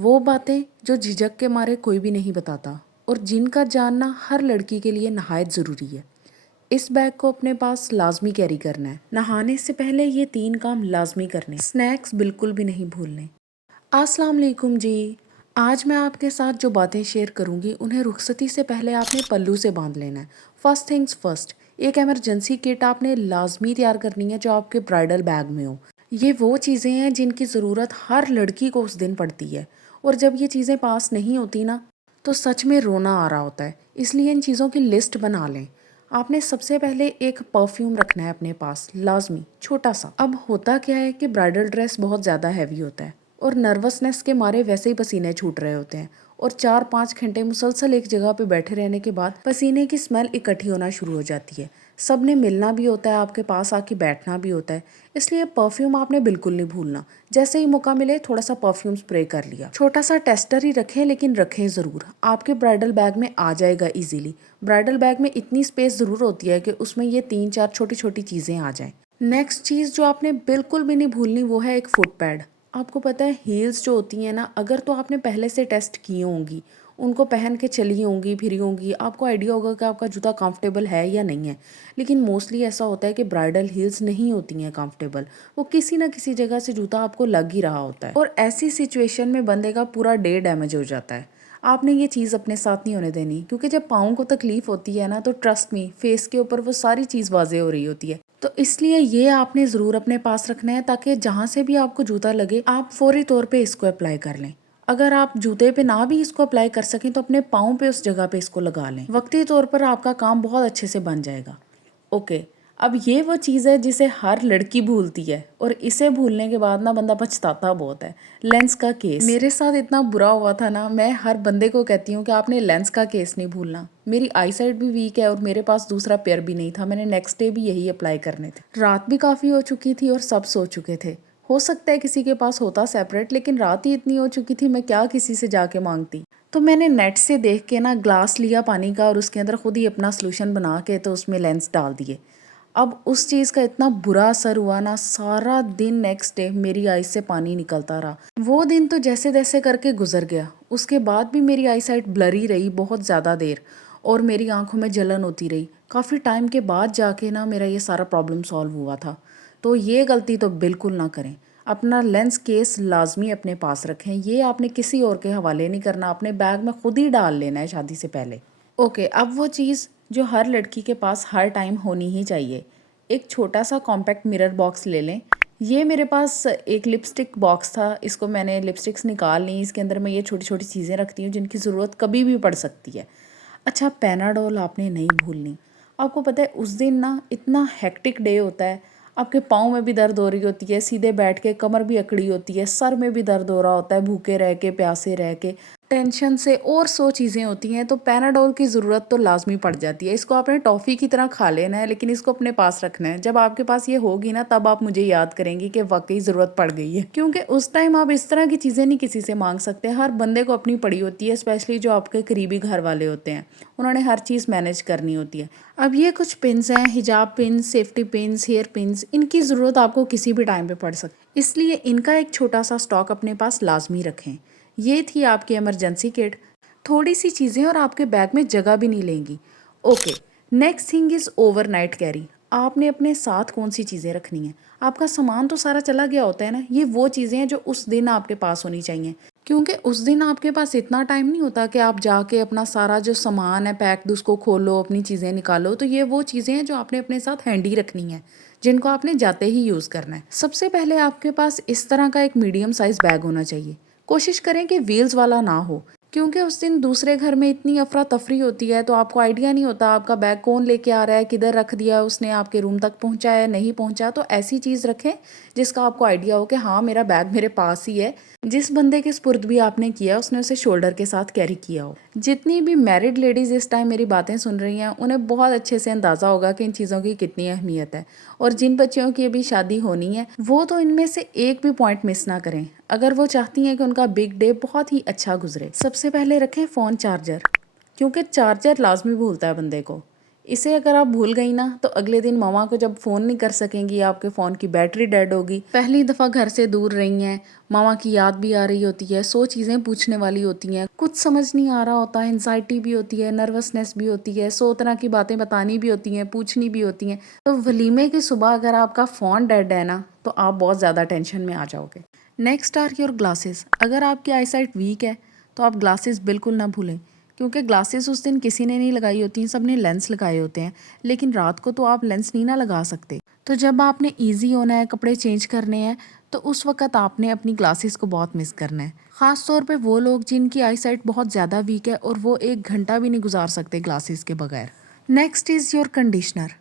वो बातें जो झिझक के मारे कोई भी नहीं बताता और जिनका जानना हर लड़की के लिए नहायत ज़रूरी है। इस बैग को अपने पास लाजमी कैरी करना है। नहाने से पहले ये 3 काम लाजमी करने, स्नैक्स बिल्कुल भी नहीं भूलने। अस्सलाम वालेकुम जी। आज मैं आपके साथ जो बातें शेयर करूंगी उन्हें रुखसती से पहले आपने पल्लू से बांध लेना है। फर्स्ट थिंग्स फर्स्ट, एक इमरजेंसी किट आपने लाजमी तैयार करनी है जो आपके ब्राइडल बैग में हो। ये वो चीज़ें हैं जिनकी ज़रूरत हर लड़की को उस दिन पड़ती है और जब ये चीज़ें पास नहीं होती ना तो सच में रोना आ रहा होता है। इसलिए इन चीज़ों की लिस्ट बना लें। आपने सबसे पहले एक परफ्यूम रखना है अपने पास, लाजमी, छोटा सा। अब होता क्या है कि ब्राइडल ड्रेस बहुत ज़्यादा हैवी होता है और नर्वसनेस के मारे वैसे ही पसीने छूट रहे होते हैं और 4-5 घंटे मुसलसल एक जगह पे बैठे रहने के बाद पसीने की स्मेल इकट्ठी होना शुरू हो जाती है। सब ने मिलना भी होता है, आपके पास आके बैठना भी होता है, इसलिए परफ्यूम आपने बिल्कुल नहीं भूलना। जैसे ही मौका मिले थोड़ा सा परफ्यूम स्प्रे कर लिया। छोटा सा टेस्टर ही रखें लेकिन रखें ज़रूर, आपके ब्राइडल बैग में आ जाएगा इजीली। ब्राइडल बैग में इतनी स्पेस ज़रूर होती है कि उसमें ये 3-4 छोटी छोटी चीज़ें आ जाएं। नेक्स्ट चीज़ जो आपने बिल्कुल भी नहीं भूलनी वो है एक फुट पैड। आपको पता है हील्स जो होती हैं ना, अगर तो आपने पहले से टेस्ट की होंगी, उनको पहन के चली होंगी फिरी होंगी, आपको आइडिया होगा कि आपका जूता कंफर्टेबल है या नहीं है। लेकिन मोस्टली ऐसा होता है कि ब्राइडल हील्स नहीं होती हैं कंफर्टेबल, वो किसी ना किसी जगह से जूता आपको लग ही रहा होता है और ऐसी सिचुएशन में बंदे का पूरा डे डैमेज हो जाता है। आपने ये चीज़ अपने साथ नहीं होने देनी, क्योंकि जब पाँव को तकलीफ होती है ना तो ट्रस्ट मी फेस के ऊपर वो सारी चीज़ वाजे हो रही होती है। तो इसलिए ये आपने ज़रूर अपने पास रखना है ताकि जहाँ से भी आपको जूता लगे आप फौरी तौर पे इसको अप्लाई कर लें। अगर आप जूते पे ना भी इसको अप्लाई कर सकें तो अपने पाँव पे उस जगह पे इसको लगा लें, वक्ती तौर पर आपका काम बहुत अच्छे से बन जाएगा। ओके, अब ये वो चीज़ है जिसे हर लड़की भूलती है और इसे भूलने के बाद ना बंदा पछताता बहुत है। लेंस का केस मेरे साथ इतना बुरा हुआ था ना, मैं हर बंदे को कहती हूँ कि आपने लेंस का केस नहीं भूलना। मेरी आई साइट भी वीक है और मेरे पास दूसरा पेयर भी नहीं था, मैंने नेक्स्ट डे भी यही अप्लाई करने थे। रात भी काफ़ी हो चुकी थी और सब सो चुके थे। हो सकता है किसी के पास होता सेपरेट, लेकिन रात ही इतनी हो चुकी थी, मैं क्या किसी से जाके मांगती। तो मैंने नेट से देख के ना ग्लास लिया पानी का और उसके अंदर खुद ही अपना सोल्यूशन बना के तो उसमें लेंस डाल दिए। अब उस चीज़ का इतना बुरा असर हुआ ना, सारा दिन नेक्स्ट डे मेरी आई से पानी निकलता रहा। वो दिन तो जैसे तैसे करके गुजर गया। उसके बाद भी मेरी आई साइट ब्लरी रही बहुत ज़्यादा देर और मेरी आंखों में जलन होती रही। काफ़ी टाइम के बाद जाके ना मेरा ये सारा प्रॉब्लम सॉल्व हुआ था। तो ये गलती तो बिल्कुल ना करें। अपना लेंस केस लाजमी अपने पास रखें, ये आपने किसी और के हवाले नहीं करना, अपने बैग में खुद ही डाल लेना है शादी से पहले। ओके, अब वो चीज़ जो हर लड़की के पास हर टाइम होनी ही चाहिए, एक छोटा सा कॉम्पैक्ट मिरर बॉक्स ले लें। ये मेरे पास एक लिपस्टिक बॉक्स था, इसको मैंने लिपस्टिक्स निकाल ली, इसके अंदर मैं ये छोटी छोटी चीज़ें रखती हूँ जिनकी ज़रूरत कभी भी पड़ सकती है। अच्छा, पैनाडोल आपने नहीं भूलनी। आपको पता है उस दिन ना इतना हेक्टिक डे होता है, आपके पाँव में भी दर्द हो रही होती है, सीधे बैठ के कमर भी अकड़ी होती है, सर में भी दर्द हो रहा होता है, भूखे रह के प्यासे रह के टेंशन से और 100 चीज़ें होती हैं, तो पैनाडोल की ज़रूरत तो लाजमी पड़ जाती है। इसको आपने टॉफ़ी की तरह खा लेना है लेकिन इसको अपने पास रखना है। जब आपके पास ये होगी ना तब आप मुझे याद करेंगी कि वाकई ज़रूरत पड़ गई है, क्योंकि उस टाइम आप इस तरह की चीज़ें नहीं किसी से मांग सकते। हर बंदे को अपनी पड़ी होती है, स्पेशली जो आपके करीबी घर वाले होते हैं, उन्होंने हर चीज़ मैनेज करनी होती है। अब ये कुछ पिन्स हैं, हिजाब pin, safety pins, hair pins, इनकी ज़रूरत आपको किसी भी टाइम पे पड़ सकती है, इसलिए इनका एक छोटा सा स्टॉक अपने पास लाजमी रखें। ये थी आपकी इमरजेंसी किट। थोड़ी सी चीज़ें और आपके बैग में जगह भी नहीं लेंगी। Okay, next thing is overnight carry. आपने अपने साथ कौन सी चीज़ें रखनी है? आपका सामान तो सारा चला गया होता है ना, ये वो चीज़ें हैं जो उस दिन आपके पास होनी चाहिए, क्योंकि उस दिन आपके पास इतना टाइम नहीं होता कि आप जाके अपना सारा जो सामान है पैक्ड उसको खोलो, अपनी चीज़ें निकालो। तो ये वो चीज़ें हैं जो आपने अपने साथ हैंडी रखनी है, जिनको आपने जाते ही यूज़ करना है। सबसे पहले आपके पास इस तरह का एक मीडियम साइज़ बैग होना चाहिए। कोशिश करें कि व्हील्स वाला ना हो, क्योंकि उस दिन दूसरे घर में इतनी अफरा तफरी होती है तो आपको आइडिया नहीं होता आपका बैग कौन लेके आ रहा है, किधर रख दिया उसने, आपके रूम तक पहुंचा है नहीं पहुंचा। तो ऐसी चीज़ रखें जिसका आपको आइडिया हो कि हाँ मेरा बैग मेरे पास ही है। जिस बंदे के स्पुर्द भी आपने किया उसने उसे शोल्डर के साथ कैरी किया हो। जितनी भी मैरिड लेडीज़ इस टाइम मेरी बातें सुन रही हैं उन्हें बहुत अच्छे से अंदाज़ा होगा कि इन चीज़ों की कितनी अहमियत है, और जिन बच्चियों की अभी शादी होनी है वो तो इनमें से एक भी पॉइंट मिस ना करें अगर वो चाहती हैं कि उनका बिग डे बहुत ही अच्छा गुजरे। सबसे पहले रखें फ़ोन चार्जर, क्योंकि चार्जर लाजमी भूलता है बंदे को। इसे अगर आप भूल गई ना तो अगले दिन मामा को जब फ़ोन नहीं कर सकेंगी, आपके फ़ोन की बैटरी डेड होगी, पहली दफ़ा घर से दूर रही हैं, मामा की याद भी आ रही होती है, 100 चीज़ें पूछने वाली होती हैं, कुछ समझ नहीं आ रहा होता है, एंजाइटी भी होती है, नर्वसनेस भी होती है, 100 तरह की बातें बतानी भी होती हैं, पूछनी भी होती हैं। तो वलीमे की सुबह अगर आपका फ़ोन डेड है ना तो आप बहुत ज़्यादा टेंशन में आ जाओगे। Next are your glasses. अगर आपकी आईसाइट वीक है तो आप ग्लासेस बिल्कुल ना भूलें, क्योंकि ग्लासेस उस दिन किसी ने नहीं लगाई होती, सब ने लेंस लगाए होते हैं, लेकिन रात को तो आप लेंस नहीं ना लगा सकते। तो जब आपने ईजी होना है, कपड़े चेंज करने हैं, तो उस वक्त आपने अपनी ग्लासेस को बहुत मिस करना है। ख़ास तौर पे वो लोग जिनकी आईसाइट बहुत ज़्यादा वीक है और वो 1 घंटा भी नहीं गुजार सकते ग्लासेस के बगैर। Next is your conditioner.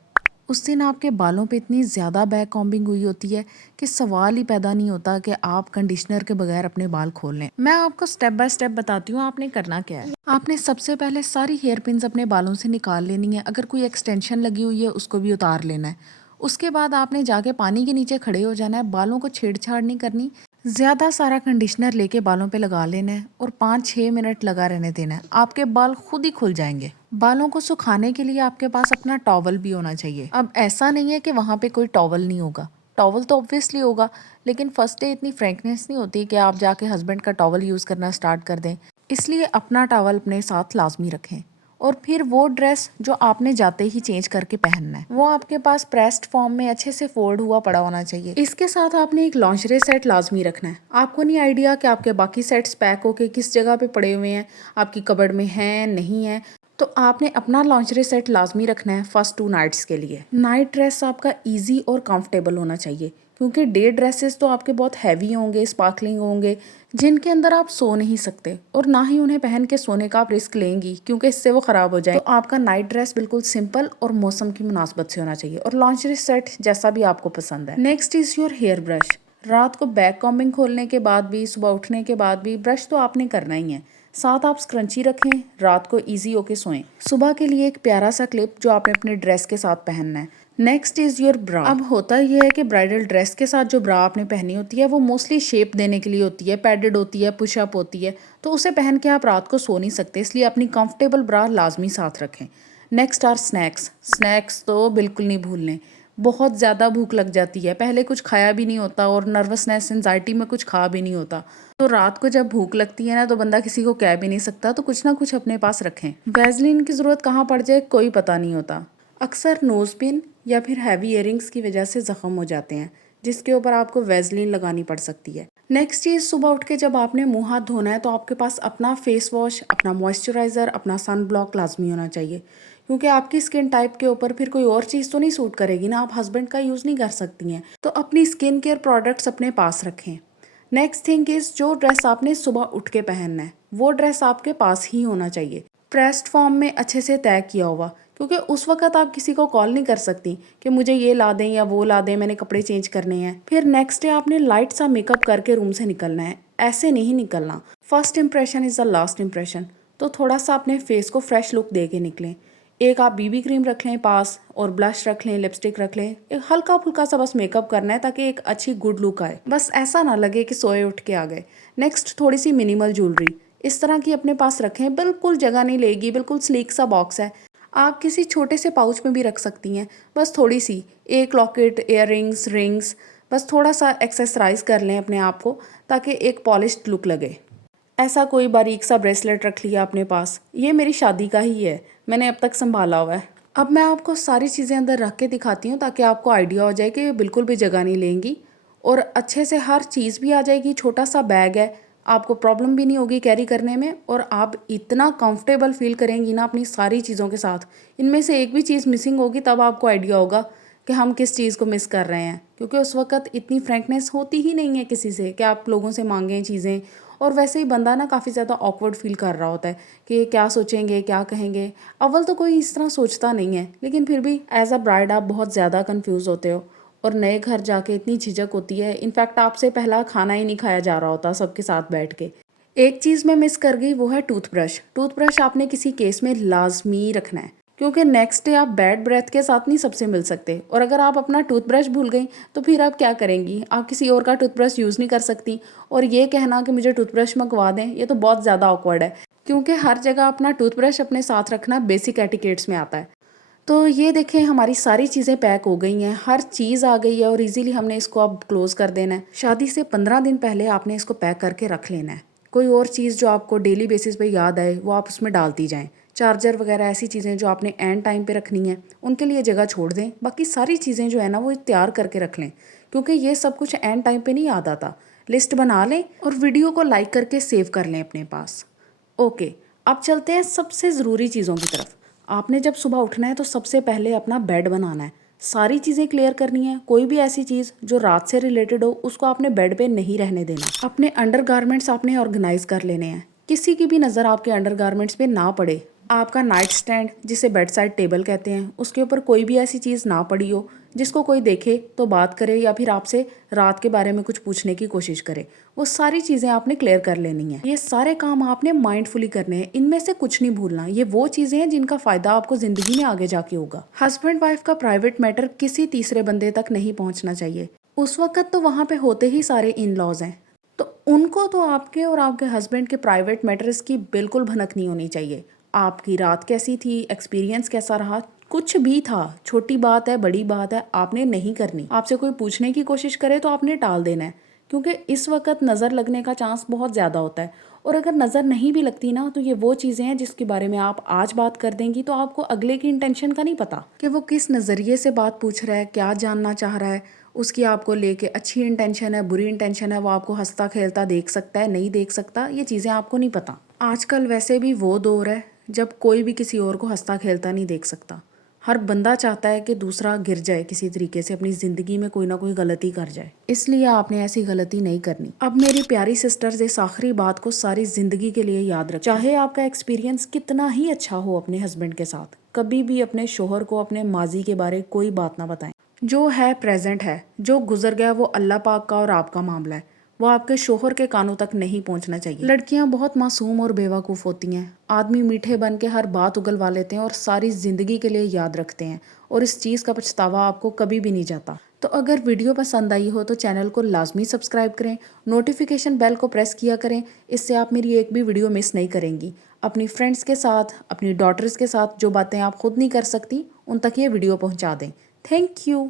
उस दिन आपके बालों पे इतनी ज़्यादा बैक कॉम्बिंग हुई होती है कि सवाल ही पैदा नहीं होता कि आप कंडीशनर के बगैर अपने बाल खोल लें। मैं आपको स्टेप बाय स्टेप बताती हूँ आपने करना क्या है। आपने सबसे पहले सारी हेयर पिन्स अपने बालों से निकाल लेनी है, अगर कोई एक्सटेंशन लगी हुई है उसको भी उतार लेना है। उसके बाद आपने जाके पानी के नीचे खड़े हो जाना है, बालों को छेड़छाड़ नहीं करनी, ज़्यादा सारा कंडीशनर लेके बालों पे लगा लेना है और 5-6 मिनट लगा रहने देना है। आपके बाल खुद ही खुल जाएंगे। बालों को सुखाने के लिए आपके पास अपना टॉवल भी होना चाहिए। अब ऐसा नहीं है कि वहाँ पे कोई टॉवल नहीं होगा, टॉवल तो ऑब्वियसली होगा, लेकिन फर्स्ट डे इतनी फ्रेंकनेस नहीं होती कि आप जाके हस्बैंड का टॉवल यूज़ करना स्टार्ट कर दें, इसलिए अपना टॉवल अपने साथ लाजमी रखें। और फिर वो ड्रेस जो आपने जाते ही चेंज करके पहनना है वो आपके पास प्रेस्ड फॉर्म में अच्छे से फोल्ड हुआ पड़ा होना चाहिए। इसके साथ आपने एक लॉन्जरे सेट लाजमी रखना है। आपको नहीं आइडिया कि आपके बाकी सेट्स पैक होके किस जगह पे पड़े हुए हैं, आपकी कबर्ड में हैं नहीं है, तो आपने अपना लॉन्जरे सेट लाजमी रखना है फर्स्ट 2 नाइट्स के लिए। नाइट ड्रेस आपका ईजी और कंफर्टेबल होना चाहिए, क्योंकि डे ड्रेसेस तो आपके बहुत हैवी होंगे, स्पार्कलिंग होंगे, जिनके अंदर आप सो नहीं सकते और ना ही उन्हें पहन के सोने का आप रिस्क लेंगी, क्योंकि इससे वो ख़राब हो जाए। तो आपका नाइट ड्रेस बिल्कुल सिंपल और मौसम की मुनासबत से होना चाहिए, और लॉन्जरी सेट जैसा भी आपको पसंद है। Next is your hair brush. रात को बैक कॉम्बिंग खोलने के बाद भी, सुबह उठने के बाद भी ब्रश तो आपने करना ही है। साथ आप स्क्रंची रखें, रात को ईजी होके सोएं। सुबह के लिए एक प्यारा सा क्लिप जो आपने अपने ड्रेस के साथ पहनना है। नेक्स्ट इज़ योर ब्रा। अब होता यह है कि ब्राइडल ड्रेस के साथ जो ब्रा आपने पहनी होती है वो मोस्टली शेप देने के लिए होती है, पैडेड होती है, पुशअप होती है, तो उसे पहन के आप रात को सो नहीं सकते, इसलिए अपनी कंफर्टेबल ब्रा लाजमी साथ रखें। Next are snacks. स्नैक्स तो बिल्कुल नहीं भूलने। बहुत ज़्यादा भूख लग जाती है, पहले कुछ खाया भी नहीं होता और नर्वसनेस एंजाइटी में कुछ खा भी नहीं होता, तो रात को जब भूख लगती है ना तो बंदा किसी को कह भी नहीं सकता, तो कुछ ना कुछ अपने पास रखें। वैसलीन की ज़रूरत कहाँ पड़ जाए कोई पता नहीं होता। अक्सर नोज़ पिन या फिर हैवी इयरिंग्स की वजह से ज़ख्म हो जाते हैं, जिसके ऊपर आपको वैसलीन लगानी पड़ सकती है। नेक्स्ट चीज़, सुबह उठ के जब आपने मुंह हाथ धोना है तो आपके पास अपना फेस वॉश, अपना मॉइस्चराइज़र, अपना सन ब्लॉक लाजमी होना चाहिए, क्योंकि आपकी स्किन टाइप के ऊपर फिर कोई और चीज़ तो नहीं सूट करेगी ना, आप हस्बैंड का यूज़ नहीं कर सकती हैं, तो अपनी स्किन केयर प्रोडक्ट्स अपने पास रखें। नेक्स्ट थिंग इज़, जो ड्रेस आपने सुबह उठ के पहनना है वो ड्रेस आपके पास ही होना चाहिए, प्रेस्ड फॉर्म में अच्छे से तय किया हुआ, क्योंकि उस वक्त आप किसी को कॉल नहीं कर सकती कि मुझे ये ला दें या वो ला दें, मैंने कपड़े चेंज करने हैं। फिर नेक्स्ट डे आपने लाइट सा मेकअप करके रूम से निकलना है, ऐसे नहीं निकलना। First impression is the last impression, तो थोड़ा सा अपने फेस को फ्रेश लुक दे के निकलें। एक आप बीबी क्रीम रख लें पास, और ब्लश रख लें, लिपस्टिक रख लें, एक हल्का फुल्का सा बस मेकअप करना है ताकि एक अच्छी गुड लुक आए, बस ऐसा ना लगे कि सोए उठ के आ गए। नेक्स्ट, थोड़ी सी मिनिमल ज्वेलरी इस तरह की अपने पास रखें, बिल्कुल जगह नहीं लेगी, बिल्कुल स्लीक सा बॉक्स है, आप किसी छोटे से पाउच में भी रख सकती हैं, बस थोड़ी सी, एक लॉकेट, इयररिंग्स, रिंग्स, बस थोड़ा सा एक्सेसराइज कर लें अपने आप को ताकि एक पॉलिश्ड लुक लगे। ऐसा कोई बारीक सा ब्रेसलेट रख लिया अपने पास, ये मेरी शादी का ही है, मैंने अब तक संभाला हुआ है। अब मैं आपको सारी चीज़ें अंदर रख के दिखाती हूँ ताकि आपको आइडिया हो जाए कि ये बिल्कुल भी जगह नहीं लेंगी और अच्छे से हर चीज़ भी आ जाएगी। छोटा सा बैग है, आपको प्रॉब्लम भी नहीं होगी कैरी करने में, और आप इतना कंफर्टेबल फील करेंगी ना अपनी सारी चीज़ों के साथ। इनमें से एक भी चीज़ मिसिंग होगी तब आपको आइडिया होगा कि हम किस चीज़ को मिस कर रहे हैं, क्योंकि उस वक्त इतनी फ्रैंकनेस होती ही नहीं है किसी से कि आप लोगों से मांगें चीज़ें, और वैसे ही बंदा ना काफ़ी ज़्यादा ऑकवर्ड फील कर रहा होता है कि क्या सोचेंगे, क्या कहेंगे। अव्वल तो कोई इस तरह सोचता नहीं है, लेकिन फिर भी एज अ ब्राइड आप बहुत ज़्यादा कंफ्यूज होते हो, और नए घर जाके इतनी झिझक होती है। इनफैक्ट आपसे पहला खाना ही नहीं खाया जा रहा होता सबके साथ बैठ के। एक चीज़ मैं मिस कर गई, वो है टूथब्रश। टूथब्रश आपने किसी केस में लाजमी रखना है, क्योंकि नेक्स्ट डे आप बैड ब्रेथ के साथ नहीं सबसे मिल सकते, और अगर आप अपना टूथब्रश भूल गई तो फिर आप क्या करेंगी, आप किसी और का टूथब्रश यूज़ नहीं कर सकती, और ये कहना कि मुझे टूथब्रश मंगवा दें, ये तो बहुत ज़्यादा ऑकवर्ड है, क्योंकि हर जगह अपना टूथब्रश अपने साथ रखना बेसिक एटिकेट्स में आता है। तो ये देखें हमारी सारी चीज़ें पैक हो गई हैं, हर चीज़ आ गई है और इजीली हमने इसको अब क्लोज़ कर देना है। शादी से 15 दिन पहले आपने इसको पैक करके रख लेना है। कोई और चीज़ जो आपको डेली बेसिस पे याद आए वो आप उसमें डालती जाएं। चार्जर वगैरह ऐसी चीज़ें जो आपने एंड टाइम पे रखनी है उनके लिए जगह छोड़ दें। बाकी सारी चीज़ें जो है ना वो तैयार करके रख लें, क्योंकि ये सब कुछ एंड टाइम पे नहीं याद आता। लिस्ट बना लें और वीडियो को लाइक करके सेव कर लें अपने पास। ओके, अब चलते हैं सबसे ज़रूरी चीज़ों की तरफ। आपने जब सुबह उठना है तो सबसे पहले अपना बेड बनाना है। सारी चीज़ें क्लियर करनी है। कोई भी ऐसी चीज़ जो रात से रिलेटेड हो उसको आपने बेड पे नहीं रहने देना। अपने अंडरगारमेंट्स आपने ऑर्गेनाइज कर लेने हैं। किसी की भी नज़र आपके अंडरगारमेंट्स पे ना पड़े। आपका नाइट स्टैंड जिसे बेड साइड टेबल कहते हैं उसके ऊपर कोई भी ऐसी चीज़ ना पड़ी हो जिसको कोई देखे तो बात करे या फिर आपसे रात के बारे में कुछ पूछने की कोशिश करे। वो सारी चीज़ें आपने क्लियर कर लेनी है। ये सारे काम आपने माइंडफुली करने हैं, इनमें से कुछ नहीं भूलना। ये वो चीज़ें हैं जिनका फ़ायदा आपको ज़िंदगी में आगे जाके होगा। हस्बैंड वाइफ का प्राइवेट मैटर किसी तीसरे बंदे तक नहीं पहुँचना चाहिए। उस वक्त तो वहाँ पे होते ही सारे इन लॉज हैं, तो उनको तो आपके और आपके हस्बैंड के प्राइवेट मैटर्स की बिल्कुल भनक नहीं होनी चाहिए। आपकी रात कैसी थी, एक्सपीरियंस कैसा रहा, कुछ भी था, छोटी बात है बड़ी बात है, आपने नहीं करनी। आपसे कोई पूछने की कोशिश करे तो आपने टाल देना है, क्योंकि इस वक्त नज़र लगने का चांस बहुत ज़्यादा होता है। और अगर नज़र नहीं भी लगती ना तो ये वो चीज़ें हैं जिसके बारे में आप आज बात कर देंगी तो आपको अगले की इंटेंशन का नहीं पता कि वो किस नज़रिए से बात पूछ रहा है, क्या जानना चाह रहा है। उसकी आपको लेके अच्छी इंटेंशन है, बुरी इंटेंशन है, वो आपको हंसता खेलता देख सकता है, नहीं देख सकता, ये चीज़ें आपको नहीं पता। आजकल वैसे भी वो दौर है जब कोई भी किसी और को हंसता खेलता नहीं देख सकता। हर बंदा चाहता है कि दूसरा गिर जाए, किसी तरीके से अपनी ज़िंदगी में कोई ना कोई गलती कर जाए, इसलिए आपने ऐसी गलती नहीं करनी। अब मेरी प्यारी सिस्टर्स, इस आखिरी बात को सारी ज़िंदगी के लिए याद रखें। चाहे आपका एक्सपीरियंस कितना ही अच्छा हो अपने हस्बैंड के साथ, कभी भी अपने शोहर को अपने माजी के बारे कोई बात ना बताएं। जो है प्रेजेंट है, जो गुजर गया वो अल्लाह पाक का और आपका मामला है, वो आपके शोहर के कानों तक नहीं पहुंचना चाहिए। लड़कियां बहुत मासूम और बेवकूफ़ होती हैं। आदमी मीठे बन के हर बात उगलवा लेते हैं और सारी ज़िंदगी के लिए याद रखते हैं, और इस चीज़ का पछतावा आपको कभी भी नहीं जाता। तो अगर वीडियो पसंद आई हो तो चैनल को लाजमी सब्सक्राइब करें, नोटिफिकेशन बेल को प्रेस किया करें, इससे आप मेरी एक भी वीडियो मिस नहीं करेंगी। अपनी फ्रेंड्स के साथ, अपनी डॉटर्स के साथ जो बातें आप खुद नहीं कर सकती उन तक ये वीडियो पहुँचा दें। Thank you.